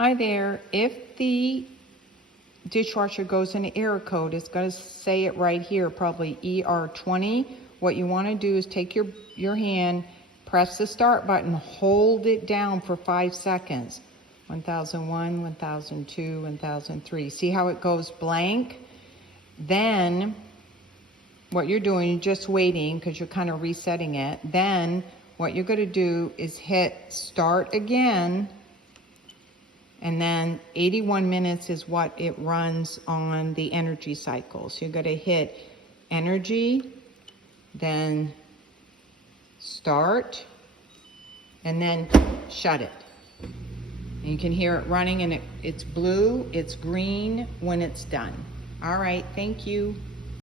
Hi there. If the dishwasher goes into error code, it's going to say it right here, probably ER20. What you want to do is take your hand, press the start button, hold it down for 5 seconds. 1001, 1002, 1003. See how it goes blank? Then what you're doing, you're just waiting because you're kind of resetting it. Then what you're going to do is hit start again. And then 81 minutes is what it runs on the energy cycle. So you're going to hit energy, then start, and then shut it. And you can hear it running, and it's blue, it's green when it's done. All right, thank you.